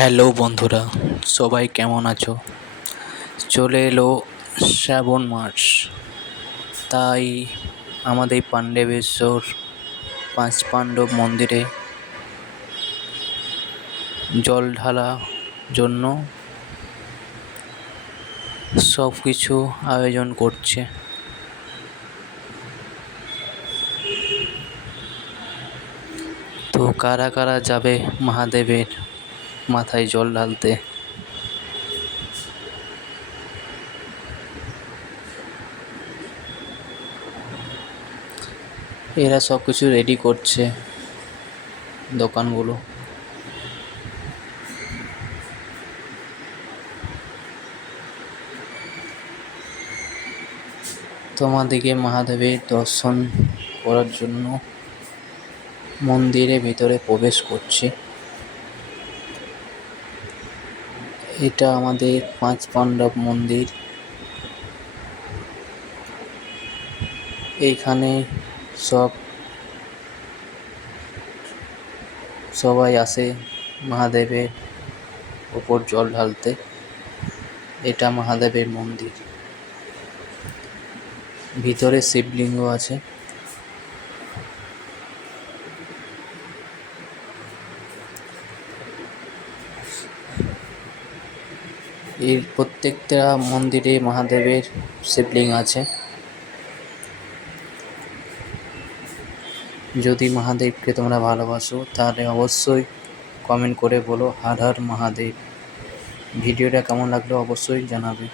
Hello বন্ধুরা, সবাই কেমন আছো? চলে এলো শ্রাবণ মাস, তাই আমাদের পাণ্ডবেশ্বর পাঁচ পাণ্ডব মন্দিরে জল ঢালা জন্য সব কিছু আয়োজন করছে। তো কারা কারা যাবে মহাদেবের মাথায় জল ঢালতে? এরা সব কিছু রেডি করছে, দোকানগুলো। তোমাদেরকে মহাদেবের দর্শন করার জন্য মন্দিরের ভিতরে প্রবেশ করছি। এটা আমাদের পাঁচ পাণ্ডব মন্দির। এইখানে সবাই আসে মহাদেবের উপর জল ঢালতে। এটা মহাদেবের মন্দির, ভিতরে শিবলিঙ্গ আছে। এর প্রত্যেকটা মন্দিরে মহাদেবের শিবলিঙ্গ আছে। যদি মহাদেবকে তোমরা ভালোবাসো তাহলে অবশ্যই কমেন্ট করে বলো হর হর মহাদেব। ভিডিওটা কেমন লাগলো অবশ্যই জানাবে।